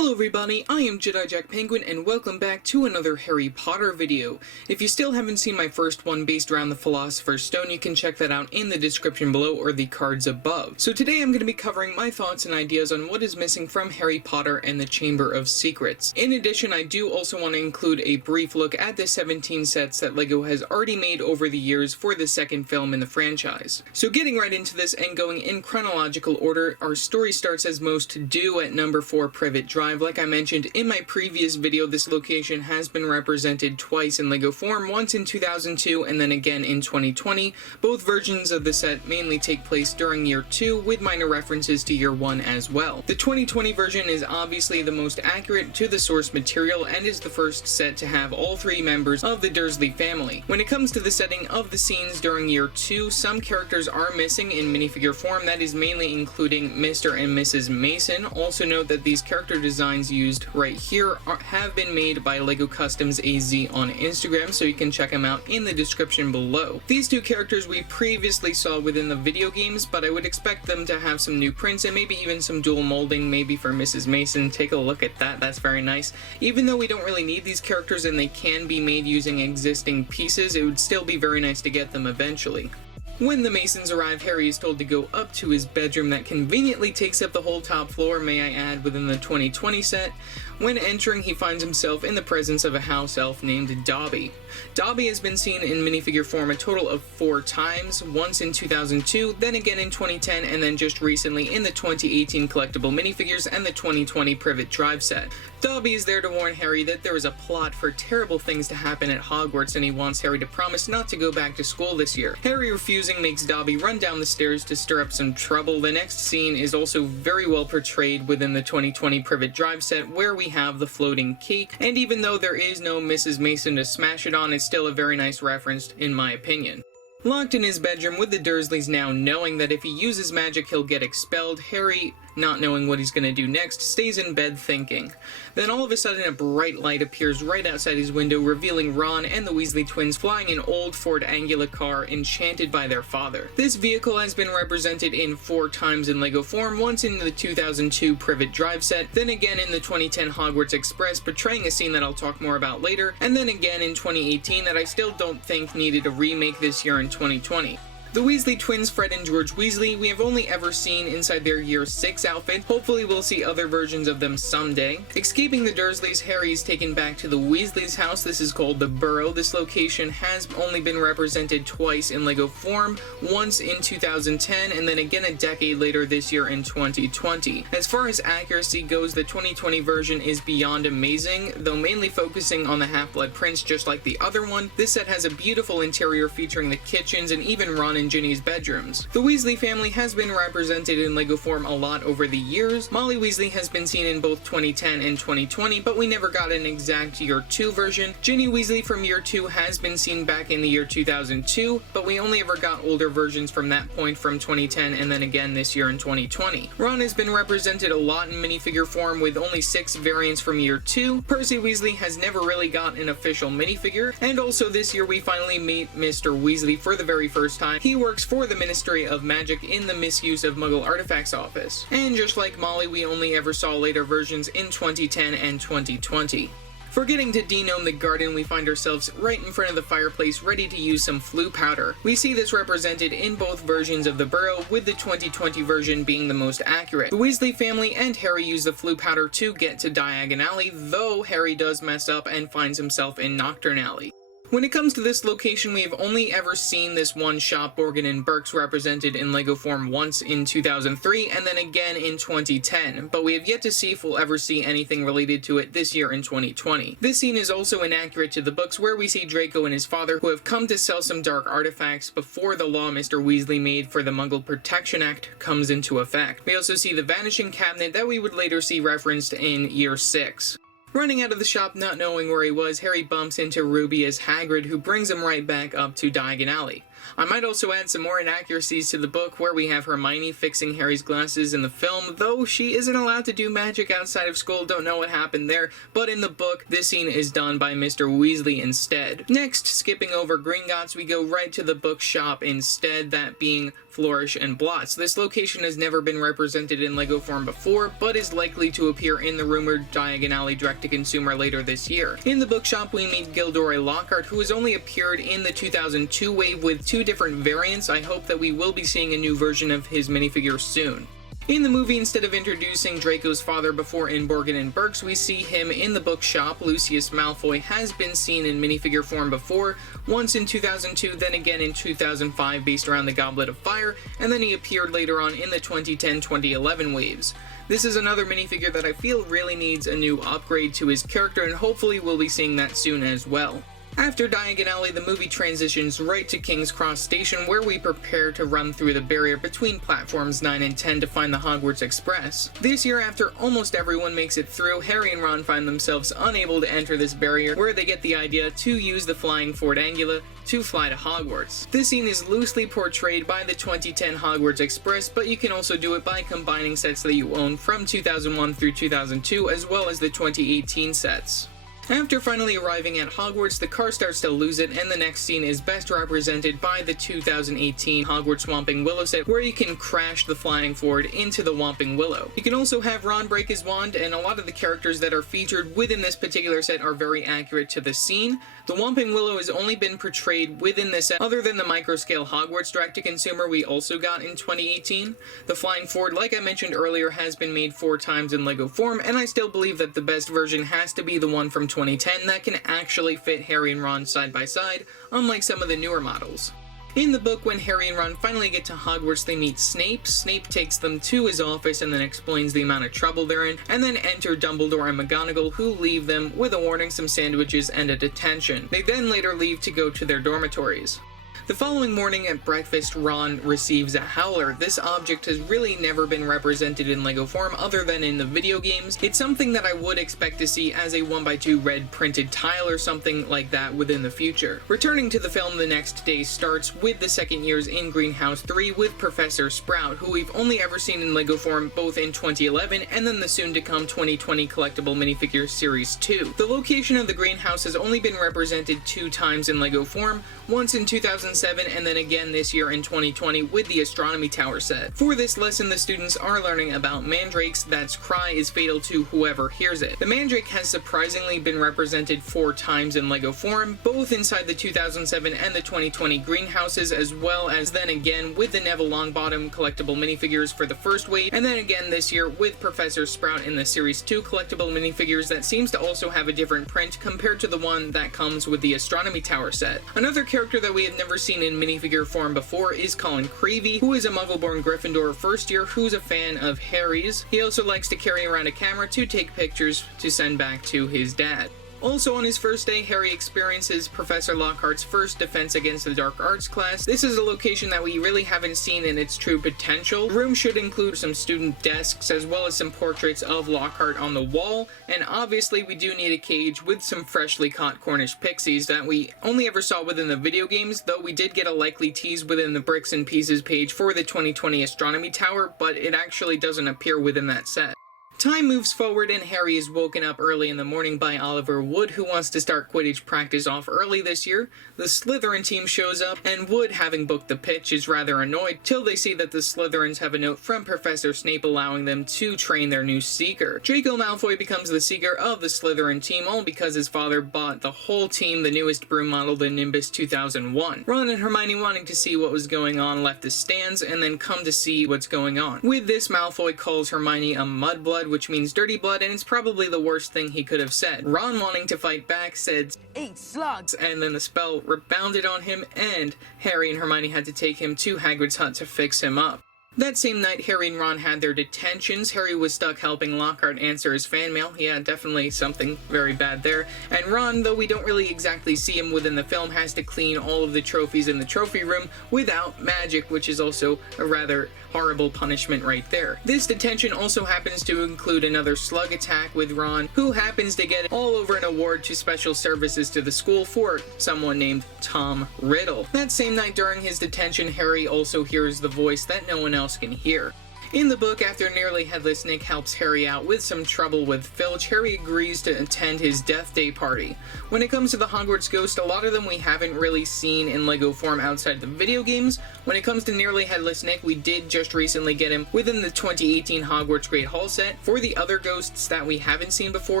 Hello everybody, I am Jedi Jack Penguin and welcome back to another Harry Potter video. If you still haven't seen my first one based around the Philosopher's Stone, you can check that out in the description below or the cards above. So today I'm going to be covering my thoughts and ideas on what is missing from Harry Potter and the Chamber of Secrets. In addition, I do also want to include a brief look at the 17 sets that LEGO has already made over the years for the second film in the franchise. So getting right into this and going in chronological order, our story starts as most do at number 4 Privet Drive. Like I mentioned in my previous video, this location has been represented twice in LEGO form, once in 2002 and then again in 2020. Both versions of the set mainly take place during year 2 with minor references to year 1 as well. The 2020 version is obviously the most accurate to the source material and is the first set to have all 3 members of the Dursley family. When it comes to the setting of the scenes during year 2, some characters are missing in minifigure form, that is mainly including Mr. and Mrs. Mason. Also note that these character designs used right here have been made by LEGO Customs AZ on Instagram, so you can check them out in the description below. These 2 characters we previously saw within the video games, but I would expect them to have some new prints and maybe even some dual molding, maybe for Mrs. Mason. Take a look at that, that's very nice. Even though we don't really need these characters and they can be made using existing pieces, it would still be very nice to get them eventually. When the Masons arrive, Harry is told to go up to his bedroom that conveniently takes up the whole top floor, may I add, within the 2020 set. When entering, he finds himself in the presence of a house elf named Dobby. Dobby has been seen in minifigure form a total of 4 times, once in 2002, then again in 2010, and then just recently in the 2018 collectible minifigures and the 2020 Privet Drive set. Dobby is there to warn Harry that there is a plot for terrible things to happen at Hogwarts, and he wants Harry to promise not to go back to school this year. Harry refusing makes Dobby run down the stairs to stir up some trouble. The next scene is also very well portrayed within the 2020 Privet Drive set, where we have the floating cake, and even though there is no Mrs. Mason to smash it on, it's still a very nice reference in my opinion. Locked in his bedroom with the Dursleys now knowing that if he uses magic he'll get expelled, Harry, not knowing what he's gonna do next, stays in bed thinking. Then all of a sudden a bright light appears right outside his window, revealing Ron and the Weasley twins flying an old Ford Anglia car enchanted by their father. This vehicle has been represented in 4 times in LEGO form, once in the 2002 Privet Drive set, then again in the 2010 Hogwarts Express, portraying a scene that I'll talk more about later, and then again in 2018 that I still don't think needed a remake this year in 2020. The Weasley twins, Fred and George Weasley, we have only ever seen inside their year 6 outfit. Hopefully we'll see other versions of them someday. Escaping the Dursleys, Harry is taken back to the Weasleys' house. This is called the Burrow. This location has only been represented twice in LEGO form, once in 2010 and then again a decade later this year in 2020. As far as accuracy goes, the 2020 version is beyond amazing, though mainly focusing on the Half-Blood Prince just like the other one. This set has a beautiful interior featuring the kitchens and even Ron and Ginny's bedrooms. The Weasley family has been represented in LEGO form a lot over the years. Molly Weasley has been seen in both 2010 and 2020, but we never got an exact year 2 version. Ginny Weasley from year 2 has been seen back in the year 2002, but we only ever got older versions from that point from 2010 and then again this year in 2020. Ron has been represented a lot in minifigure form with only 6 variants from year 2. Percy Weasley has never really got an official minifigure, and also this year we finally meet Mr. Weasley for the very first time. He works for the Ministry of Magic in the Misuse of Muggle Artifacts office. And just like Molly, we only ever saw later versions in 2010 and 2020. Forgetting to denome the garden, we find ourselves right in front of the fireplace ready to use some flue powder. We see this represented in both versions of the Burrow, with the 2020 version being the most accurate. The Weasley family and Harry use the flue powder to get to Diagon Alley, though Harry does mess up and finds himself in Knockturn Alley. When it comes to this location, we have only ever seen this one shop, Borgin and Burke's, represented in LEGO form once in 2003 and then again in 2010, but we have yet to see if we'll ever see anything related to it this year in 2020. This scene is also inaccurate to the books, where we see Draco and his father, who have come to sell some dark artifacts before the law Mr. Weasley made for the Muggle Protection Act comes into effect. We also see the Vanishing Cabinet that we would later see referenced in year 6. Running out of the shop, not knowing where he was, Harry bumps into Ruby as Hagrid, who brings him right back up to Diagon Alley. I might also add some more inaccuracies to the book, where we have Hermione fixing Harry's glasses in the film, though she isn't allowed to do magic outside of school, don't know what happened there, but in the book, this scene is done by Mr. Weasley instead. Next, skipping over Gringotts, we go right to the bookshop instead, that being Flourish and Blotts. This location has never been represented in LEGO form before, but is likely to appear in the rumored Diagon Alley direct-to-consumer later this year. In the bookshop, we meet Gilderoy Lockhart, who has only appeared in the 2002 wave with 2 different variants. I hope that we will be seeing a new version of his minifigure soon. In the movie, instead of introducing Draco's father before in Borgin and Burkes, we see him in the bookshop. Lucius Malfoy has been seen in minifigure form before, once in 2002, then again in 2005 based around the Goblet of Fire, and then he appeared later on in the 2010-2011 waves. This is another minifigure that I feel really needs a new upgrade to his character, and hopefully we'll be seeing that soon as well. After Diagon Alley, the movie transitions right to King's Cross Station, where we prepare to run through the barrier between platforms 9 and 10 to find the Hogwarts Express. This year, after almost everyone makes it through, Harry and Ron find themselves unable to enter this barrier, where they get the idea to use the flying Ford Anglia to fly to Hogwarts. This scene is loosely portrayed by the 2010 Hogwarts Express, but you can also do it by combining sets that you own from 2001 through 2002, as well as the 2018 sets. After finally arriving at Hogwarts, the car starts to lose it, and the next scene is best represented by the 2018 Hogwarts Whomping Willow set, where you can crash the Flying Ford into the Whomping Willow. You can also have Ron break his wand, and a lot of the characters that are featured within this particular set are very accurate to the scene. The Whomping Willow has only been portrayed within this set, other than the microscale Hogwarts direct-to-consumer we also got in 2018. The Flying Ford, like I mentioned earlier, has been made 4 times in LEGO form, and I still believe that the best version has to be the one from 2010 that can actually fit Harry and Ron side by side, unlike some of the newer models. In the book, when Harry and Ron finally get to Hogwarts, they meet Snape. Snape takes them to his office and then explains the amount of trouble they're in, and then enter Dumbledore and McGonagall, who leave them with a warning, some sandwiches, and a detention. They then later leave to go to their dormitories. The following morning at breakfast, Ron receives a howler. This object has really never been represented in LEGO form other than in the video games. It's something that I would expect to see as a 1x2 red printed tile or something like that within the future. Returning to the film, the next day starts with the second years in Greenhouse 3 with Professor Sprout, who we've only ever seen in LEGO form both in 2011 and then the soon-to-come 2020 collectible minifigure Series 2. The location of the greenhouse has only been represented 2 times in LEGO form, once in 2007 and then again this year in 2020 with the Astronomy Tower set. For this lesson, the students are learning about mandrakes. That's cry is fatal to whoever hears it. The mandrake has surprisingly been represented 4 times in LEGO form, both inside the 2007 and the 2020 greenhouses, as well as then again with the Neville Longbottom collectible minifigures for the first wave, and then again this year with Professor Sprout in the Series 2 collectible minifigures that seems to also have a different print compared to the one that comes with the Astronomy Tower set. Another character that we have never seen in minifigure form before is Colin Creevey, who is a Muggle-born Gryffindor first year who's a fan of Harry's. He also likes to carry around a camera to take pictures to send back to his dad. Also on his first day, Harry experiences Professor Lockhart's first Defense Against the Dark Arts class. This is a location that we really haven't seen in its true potential. The room should include some student desks as well as some portraits of Lockhart on the wall, and obviously we do need a cage with some freshly caught Cornish pixies that we only ever saw within the video games, though we did get a likely tease within the Bricks and Pieces page for the 2020 Astronomy Tower, but it actually doesn't appear within that set. Time moves forward and Harry is woken up early in the morning by Oliver Wood, who wants to start Quidditch practice off early this year. The Slytherin team shows up, and Wood, having booked the pitch, is rather annoyed till they see that the Slytherins have a note from Professor Snape allowing them to train their new Seeker. Draco Malfoy becomes the Seeker of the Slytherin team, all because his father bought the whole team the newest broom model, the Nimbus 2001. Ron and Hermione, wanting to see what was going on, left the stands and then come to see what's going on. With this, Malfoy calls Hermione a mudblood, which means dirty blood, and it's probably the worst thing he could have said. Ron, wanting to fight back, said, "Eat slugs," and then the spell rebounded on him, and Harry and Hermione had to take him to Hagrid's hut to fix him up. That same night, Harry and Ron had their detentions. Harry was stuck helping Lockhart answer his fan mail. Yeah, definitely something very bad there. And Ron, though we don't really exactly see him within the film, has to clean all of the trophies in the trophy room without magic, which is also a rather horrible punishment right there. This detention also happens to include another slug attack with Ron, who happens to get all over an award to special services to the school for someone named Tom Riddle. That same night during his detention, Harry also hears the voice that no one else can hear. In the book, after Nearly Headless Nick helps Harry out with some trouble with Filch, Harry agrees to attend his Death Day party. When it comes to the Hogwarts ghost, a lot of them we haven't really seen in LEGO form outside the video games. When it comes to Nearly Headless Nick, we did just recently get him within the 2018 Hogwarts Great Hall set. For the other ghosts that we haven't seen before,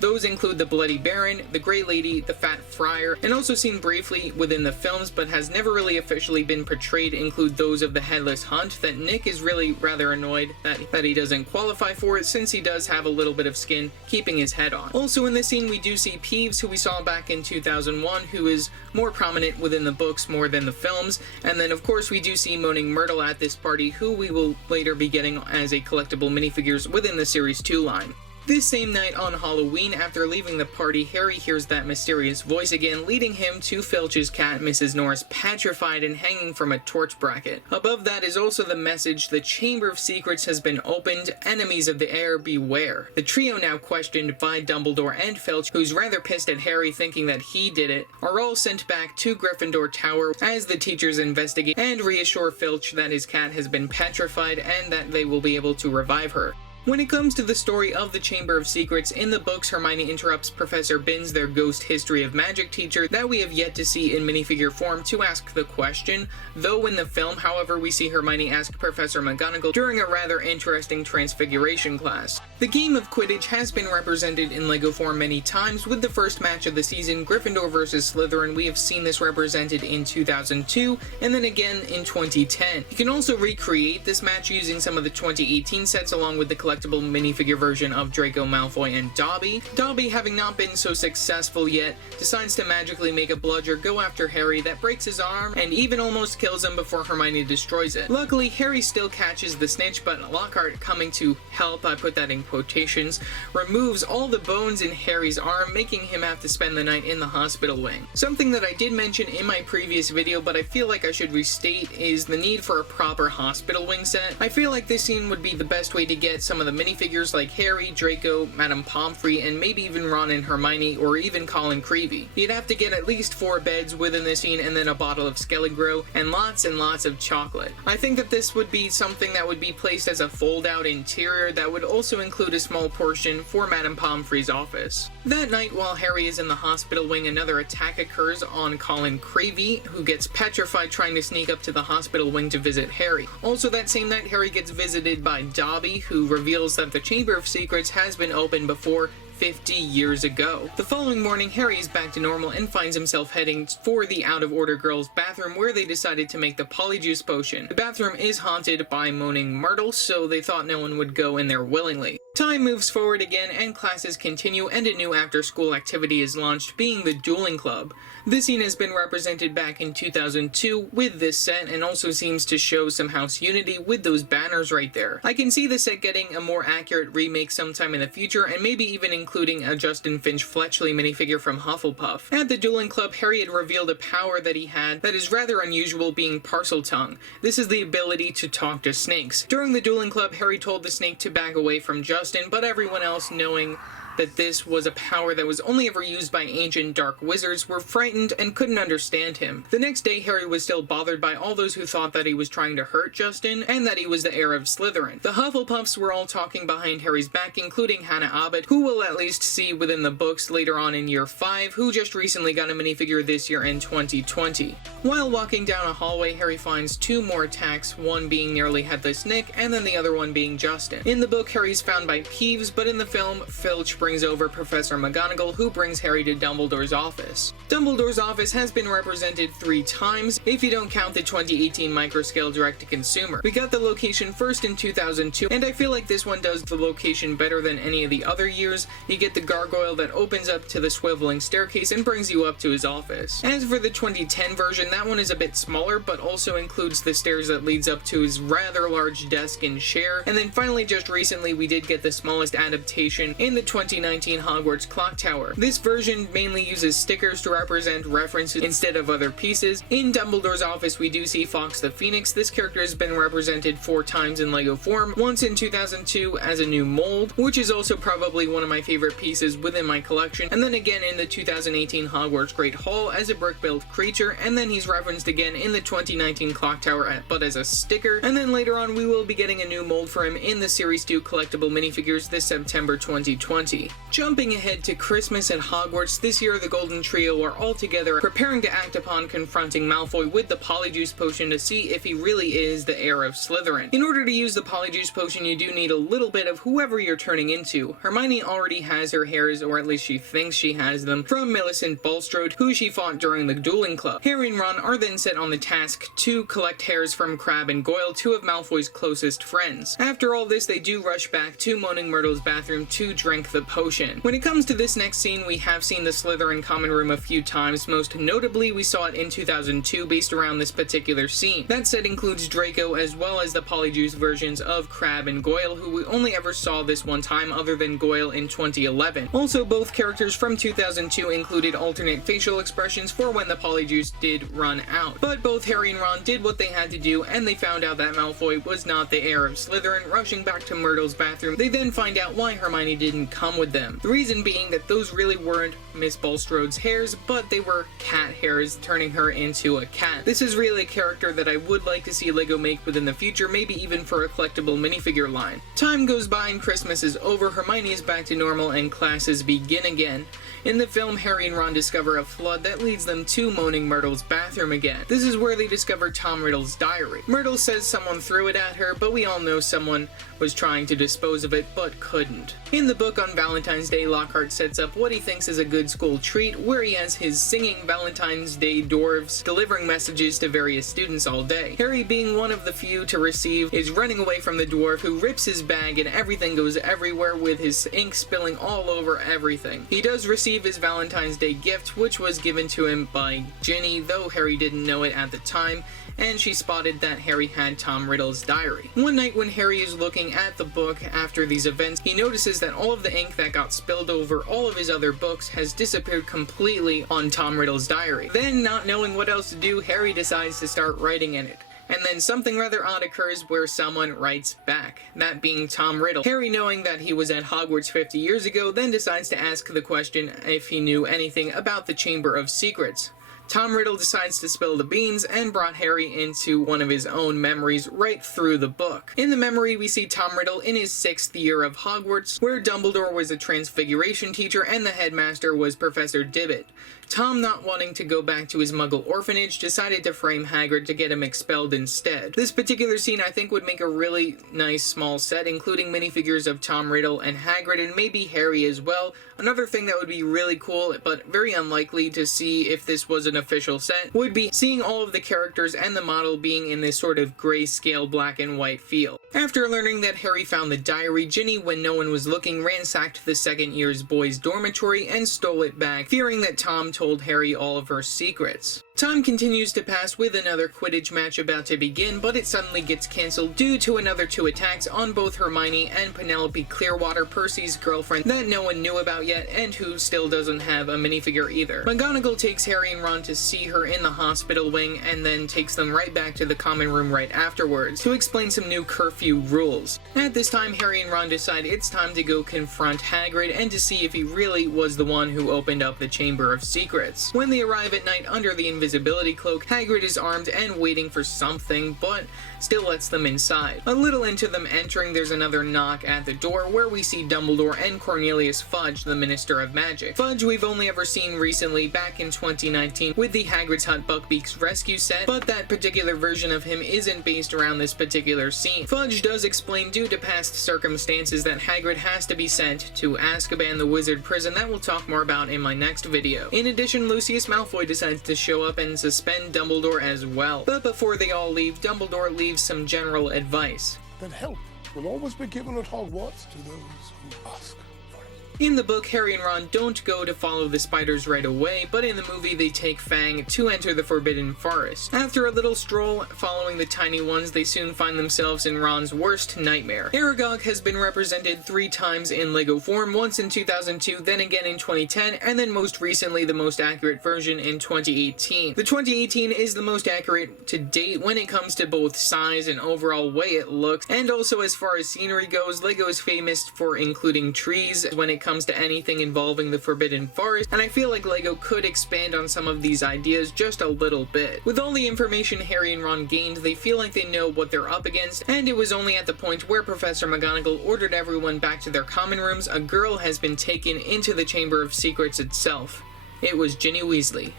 those include the Bloody Baron, the Grey Lady, the Fat Friar, and also seen briefly within the films but has never really officially been portrayed, include those of the Headless Hunt that Nick is really rather annoyed that he doesn't qualify for it, since he does have a little bit of skin keeping his head on. Also in this scene we do see Peeves, who we saw back in 2001, who is more prominent within the books more than the films, and then of course we do see Moaning Myrtle at this party, who we will later be getting as a collectible minifigures within the Series 2 line. This same night on Halloween, after leaving the party, Harry hears that mysterious voice again, leading him to Filch's cat, Mrs. Norris, petrified and hanging from a torch bracket. Above that is also the message, "The Chamber of Secrets has been opened, enemies of the heir beware." The trio, now questioned by Dumbledore and Filch, who's rather pissed at Harry thinking that he did it, are all sent back to Gryffindor Tower as the teachers investigate and reassure Filch that his cat has been petrified and that they will be able to revive her. When it comes to the story of the Chamber of Secrets, in the books Hermione interrupts Professor Binns, their ghost history of magic teacher that we have yet to see in minifigure form, to ask the question, though in the film, however, we see Hermione ask Professor McGonagall during a rather interesting transfiguration class. The game of Quidditch has been represented in LEGO form many times, with the first match of the season, Gryffindor vs Slytherin. We have seen this represented in 2002, and then again in 2010. You can also recreate this match using some of the 2018 sets along with the collectible minifigure version of Draco Malfoy and Dobby. Dobby, having not been so successful yet, decides to magically make a bludger go after Harry that breaks his arm and even almost kills him before Hermione destroys it. Luckily, Harry still catches the snitch, but Lockhart, coming to help, I put that in quotations, removes all the bones in Harry's arm, making him have to spend the night in the hospital wing. Something that I did mention in my previous video, but I feel like I should restate, is the need for a proper hospital wing set. I feel like this scene would be the best way to get some of the minifigures like Harry, Draco, Madame Pomfrey, and maybe even Ron and Hermione, or even Colin Creevey. You'd have to get at least 4 beds within the scene, and then a bottle of Skelligro, and lots of chocolate. I think that this would be something that would be placed as a fold-out interior that would also include a small portion for Madame Pomfrey's office. That night, while Harry is in the hospital wing, another attack occurs on Colin Creevey, who gets petrified trying to sneak up to the hospital wing to visit Harry. Also that same night, Harry gets visited by Dobby, who reveals that the Chamber of Secrets has been opened before 50 years ago. The following morning, Harry is back to normal and finds himself heading for the out-of-order girls' bathroom, where they decided to make the Polyjuice potion. The bathroom is haunted by Moaning Myrtle, so they thought no one would go in there willingly. Time moves forward again, and classes continue, and a new after-school activity is launched, being the Dueling Club. This scene has been represented back in 2002 with this set, and also seems to show some house unity with those banners right there. I can see the set getting a more accurate remake sometime in the future, and maybe even including a Justin Finch Fletchley minifigure from Hufflepuff. At the Dueling Club, Harry had revealed a power that he had that is rather unusual, being Parseltongue. This is the ability to talk to snakes. During the Dueling Club, Harry told the snake to back away from Justin, but everyone else, knowing that this was a power that was only ever used by ancient dark wizards, were frightened and couldn't understand him. The next day, Harry was still bothered by all those who thought that he was trying to hurt Justin, and that he was the heir of Slytherin. The Hufflepuffs were all talking behind Harry's back, including Hannah Abbott, who we'll at least see within the books later on in year 5, who just recently got a minifigure this year in 2020. While walking down a hallway, Harry finds 2 more attacks, one being Nearly Headless Nick, and then the other one being Justin. In the book, Harry's found by Peeves, but in the film, Filch brings over Professor McGonagall, who brings Harry to Dumbledore's office. Dumbledore's office has been represented 3 times, if you don't count the 2018 microscale direct-to-consumer. We got the location first in 2002, and I feel like this one does the location better than any of the other years. You get the gargoyle that opens up to the swiveling staircase and brings you up to his office. As for the 2010 version, that one is a bit smaller, but also includes the stairs that leads up to his rather large desk and chair. And then finally, just recently, we did get the smallest adaptation in the 2019 Hogwarts clock tower. This version mainly uses stickers to represent references instead of other pieces. In Dumbledore's office we do see Fawkes the Phoenix. This character has been represented 4 times in LEGO form, once in 2002 as a new mold, which is also probably one of my favorite pieces within my collection, and then again in the 2018 Hogwarts Great Hall as a brick-built creature, and then he's referenced again in the 2019 clock tower but as a sticker, and then later on we will be getting a new mold for him in the Series 2 collectible minifigures this September 2020. Jumping ahead to Christmas at Hogwarts, this year the Golden Trio are all together preparing to act upon confronting Malfoy with the Polyjuice potion to see if he really is the heir of Slytherin. In order to use the Polyjuice potion you do need a little bit of whoever you're turning into. Hermione already has her hairs, or at least she thinks she has them, from Millicent Bulstrode, who she fought during the Dueling Club. Harry and Ron are then set on the task to collect hairs from Crabbe and Goyle, 2 of Malfoy's closest friends. After all this, they do rush back to Moaning Myrtle's bathroom to drink the potion. When it comes to this next scene, we have seen the Slytherin common room a few times. Most notably, we saw it in 2002 based around this particular scene. That set includes Draco as well as the Polyjuice versions of Crabbe and Goyle, who we only ever saw this one time other than Goyle in 2011. Also, both characters from 2002 included alternate facial expressions for when the Polyjuice did run out. But both Harry and Ron did what they had to do, and they found out that Malfoy was not the heir of Slytherin. Rushing back to Myrtle's bathroom, they then find out why Hermione didn't come with them. The reason being that those really weren't Miss Bulstrode's hairs, but they were cat hairs, turning her into a cat. This is really a character that I would like to see LEGO make within the future, maybe even for a collectible minifigure line. Time goes by and Christmas is over, Hermione is back to normal, and classes begin again. In the film, Harry and Ron discover a flood that leads them to Moaning Myrtle's bathroom again. This is where they discover Tom Riddle's diary. Myrtle says someone threw it at her, but we all know someone was trying to dispose of it, but couldn't. In the book on Valentine's Day, Lockhart sets up what he thinks is a good school treat, where he has his singing Valentine's Day dwarves delivering messages to various students all day. Harry, being one of the few to receive, is running away from the dwarf, who rips his bag and everything goes everywhere with his ink spilling all over everything. He does receive his Valentine's Day gift, which was given to him by Ginny, though Harry didn't know it at the time, and she spotted that Harry had Tom Riddle's diary. One night when Harry is looking at the book after these events, he notices that all of the ink that got spilled over all of his other books has disappeared completely on Tom Riddle's diary. Then, not knowing what else to do, Harry decides to start writing in it. And then something rather odd occurs where someone writes back, that being Tom Riddle. Harry, knowing that he was at Hogwarts 50 years ago, then decides to ask the question if he knew anything about the Chamber of Secrets. Tom Riddle decides to spill the beans and brought Harry into one of his own memories right through the book. In the memory, we see Tom Riddle in his 6th year of Hogwarts, where Dumbledore was a transfiguration teacher and the headmaster was Professor Dibbit. Tom, not wanting to go back to his Muggle orphanage, decided to frame Hagrid to get him expelled instead. This particular scene I think would make a really nice small set, including minifigures of Tom Riddle and Hagrid, and maybe Harry as well. Another thing that would be really cool, but very unlikely to see if this was an official set, would be seeing all of the characters and the model being in this sort of grayscale black and white feel. After learning that Harry found the diary, Ginny, when no one was looking, ransacked the 2nd year's boys' dormitory and stole it back, fearing that Tom told Harry all of her secrets. Time continues to pass with another Quidditch match about to begin, but it suddenly gets cancelled due to another 2 attacks on both Hermione and Penelope Clearwater, Percy's girlfriend that no one knew about yet and who still doesn't have a minifigure either. McGonagall takes Harry and Ron to see her in the hospital wing and then takes them right back to the common room right afterwards to explain some new curfew rules. At this time, Harry and Ron decide it's time to go confront Hagrid and to see if he really was the one who opened up the Chamber of Secrets. When they arrive at night under the invisibility cloak, Hagrid is armed and waiting for something, but still lets them inside. A little into them entering, there's another knock at the door where we see Dumbledore and Cornelius Fudge, the Minister of Magic. Fudge we've only ever seen recently back in 2019 with the Hagrid's Hut Buckbeak's Rescue set, but that particular version of him isn't based around this particular scene. Fudge does explain due to past circumstances that Hagrid has to be sent to Azkaban, the wizard prison that we'll talk more about in my next video. In addition, Lucius Malfoy decides to show up and suspend Dumbledore as well. But before they all leave, Dumbledore leaves some general advice. That help will always be given at Hogwarts to those who ask for it. In the book, Harry and Ron don't go to follow the spiders right away, but in the movie they take Fang to enter the Forbidden Forest. After a little stroll following the tiny ones, they soon find themselves in Ron's worst nightmare. Aragog has been represented 3 times in LEGO form, once in 2002, then again in 2010, and then most recently the most accurate version in 2018. The 2018 is the most accurate to date when it comes to both size and overall way it looks, and also as far as scenery goes, LEGO is famous for including trees when it comes to anything involving the Forbidden Forest, and I feel like LEGO could expand on some of these ideas just a little bit. With all the information Harry and Ron gained, they feel like they know what they're up against, and it was only at the point where Professor McGonagall ordered everyone back to their common rooms a girl has been taken into the Chamber of Secrets itself. It was Ginny Weasley.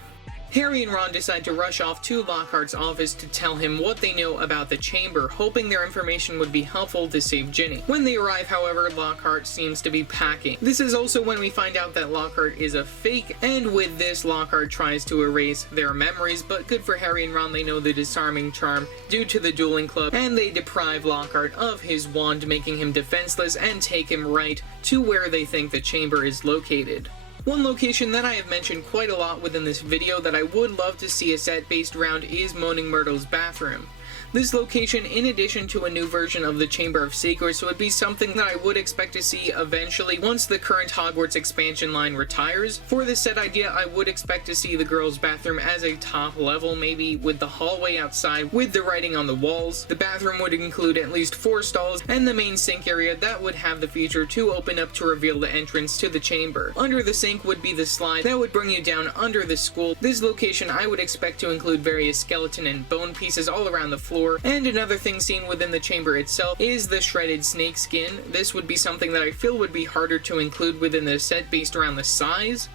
Harry and Ron decide to rush off to Lockhart's office to tell him what they know about the chamber, hoping their information would be helpful to save Ginny. When they arrive, however, Lockhart seems to be packing. This is also when we find out that Lockhart is a fake, and with this, Lockhart tries to erase their memories, but good for Harry and Ron, they know the disarming charm due to the Dueling Club, and they deprive Lockhart of his wand, making him defenseless, and take him right to where they think the chamber is located. One location that I have mentioned quite a lot within this video that I would love to see a set based around is Moaning Myrtle's bathroom. This location, in addition to a new version of the Chamber of Secrets, would be something that I would expect to see eventually once the current Hogwarts expansion line retires. For this set idea, I would expect to see the girls' bathroom as a top level, maybe with the hallway outside with the writing on the walls. The bathroom would include at least 4 stalls, and the main sink area that would have the feature to open up to reveal the entrance to the chamber. Under the sink would be the slide that would bring you down under the school. This location I would expect to include various skeleton and bone pieces all around the floor. And another thing seen within the chamber itself is the shredded snake skin. This would be something that I feel would be harder to include within the set based around the size,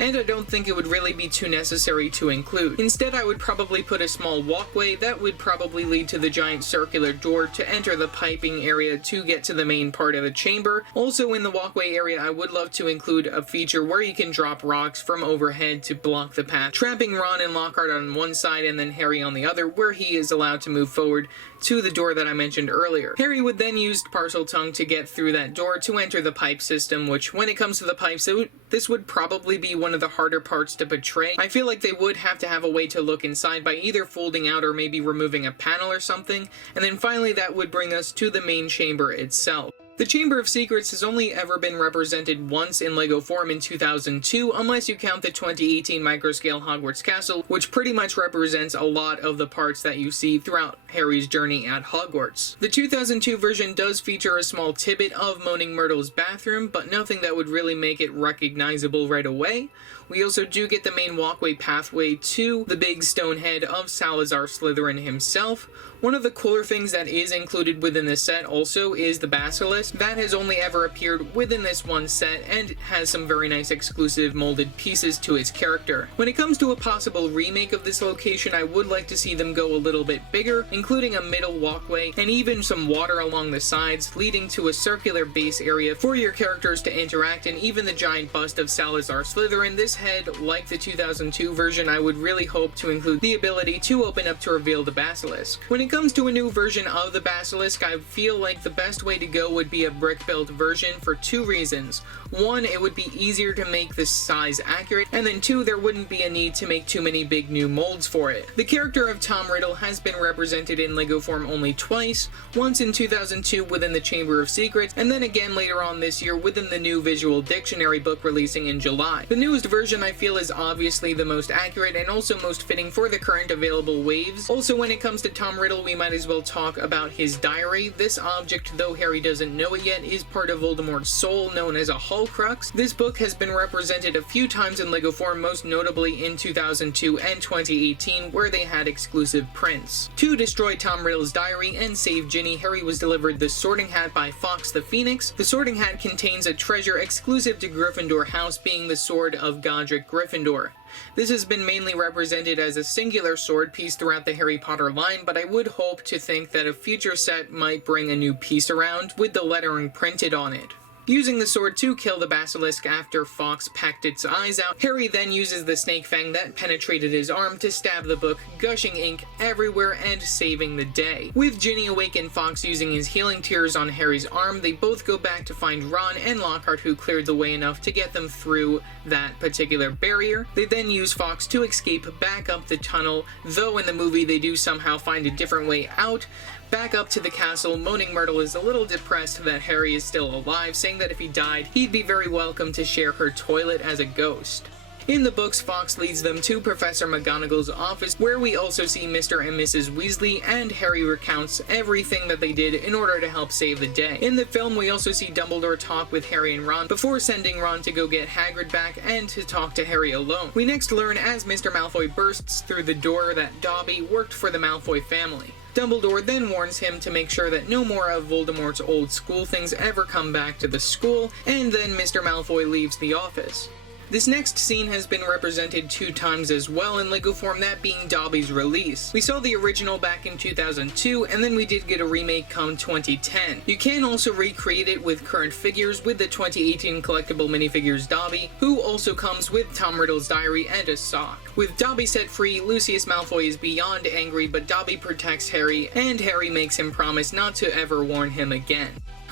and I don't think it would really be too necessary to include. Instead, I would probably put a small walkway that would probably lead to the giant circular door to enter the piping area to get to the main part of the chamber. Also in the walkway area, I would love to include a feature where you can drop rocks from overhead to block the path, trapping Ron and Lockhart on one side and then Harry on the other, where he is allowed to move forward to the door that I mentioned earlier. Harry would then use Parseltongue to get through that door to enter the pipe system, which when it comes to the pipes, this would probably be one of the harder parts to portray. I feel like they would have to have a way to look inside by either folding out or maybe removing a panel or something, and then finally that would bring us to the main chamber itself. The Chamber of Secrets has only ever been represented once in LEGO form in 2002, unless you count the 2018 microscale Hogwarts Castle, which pretty much represents a lot of the parts that you see throughout Harry's journey at Hogwarts. The 2002 version does feature a small tidbit of Moaning Myrtle's bathroom, but nothing that would really make it recognizable right away. We also do get the main walkway pathway to the big stone head of Salazar Slytherin himself. One of the cooler things that is included within this set also is the Basilisk. That has only ever appeared within this one set and has some very nice exclusive molded pieces to its character. When it comes to a possible remake of this location, I would like to see them go a little bit bigger, including a middle walkway and even some water along the sides, leading to a circular base area for your characters to interact, and even the giant bust of Salazar Slytherin. This head, like the 2002 version, I would really hope to include the ability to open up to reveal the Basilisk. When it comes to a new version of the Basilisk, I feel like the best way to go would be a brick-built version for 2 reasons. 1, it would be easier to make the size accurate, and then 2, there wouldn't be a need to make too many big new molds for it. The character of Tom Riddle has been represented in LEGO form only twice, once in 2002 within the Chamber of Secrets, and then again later on this year within the new visual dictionary book releasing in July. The newest version I feel is obviously the most accurate and also most fitting for the current available waves. Also, when it comes to Tom Riddle, we might as well talk about his diary. This object, though Harry doesn't know it yet, is part of Voldemort's soul, known as a Horcrux. This book has been represented a few times in LEGO form, most notably in 2002 and 2018, where they had exclusive prints. To destroy Tom Riddle's diary and save Ginny, Harry was delivered the Sorting Hat by Fawkes the Phoenix. The Sorting Hat contains a treasure exclusive to Gryffindor House, being the Sword of Godric Gryffindor. This has been mainly represented as a singular sword piece throughout the Harry Potter line, but I would hope to think that a future set might bring a new piece around with the lettering printed on it. Using the sword to kill the basilisk after Fawkes pecked its eyes out, Harry then uses the snake fang that penetrated his arm to stab the book, gushing ink everywhere and saving the day. With Ginny awake and Fawkes using his healing tears on Harry's arm, they both go back to find Ron and Lockhart, who cleared the way enough to get them through that particular barrier. They then use Fawkes to escape back up the tunnel, though in the movie they do somehow find a different way out. Back up to the castle, Moaning Myrtle is a little depressed that Harry is still alive, saying that if he died, he'd be very welcome to share her toilet as a ghost. In the books, Fawkes leads them to Professor McGonagall's office, where we also see Mr. and Mrs. Weasley, and Harry recounts everything that they did in order to help save the day. In the film, we also see Dumbledore talk with Harry and Ron before sending Ron to go get Hagrid back and to talk to Harry alone. We next learn as Mr. Malfoy bursts through the door that Dobby worked for the Malfoy family. Dumbledore then warns him to make sure that no more of Voldemort's old school things ever come back to the school, and then Mr. Malfoy leaves the office. This next scene has been represented 2 times as well in LEGO form, that being Dobby's release. We saw the original back in 2002, and then we did get a remake come 2010. You can also recreate it with current figures with the 2018 collectible minifigures Dobby, who also comes with Tom Riddle's diary and a sock. With Dobby set free, Lucius Malfoy is beyond angry, but Dobby protects Harry, and Harry makes him promise not to ever warn him again.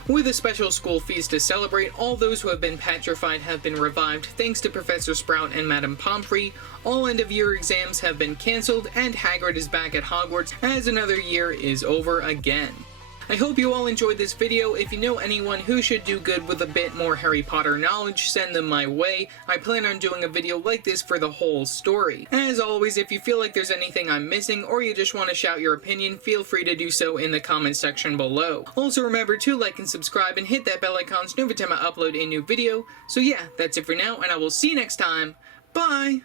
With a special school feast to celebrate, all those who have been petrified have been revived thanks to Professor Sprout and Madame Pomfrey. All end-of-year exams have been cancelled, and Hagrid is back at Hogwarts as another year is over again. I hope you all enjoyed this video. If you know anyone who should do good with a bit more Harry Potter knowledge, send them my way. I plan on doing a video like this for the whole story. As always, if you feel like there's anything I'm missing, or you just want to shout your opinion, feel free to do so in the comment section below. Also remember to like and subscribe and hit that bell icon so every time I upload a new video. So yeah, that's it for now, and I will see you next time. Bye!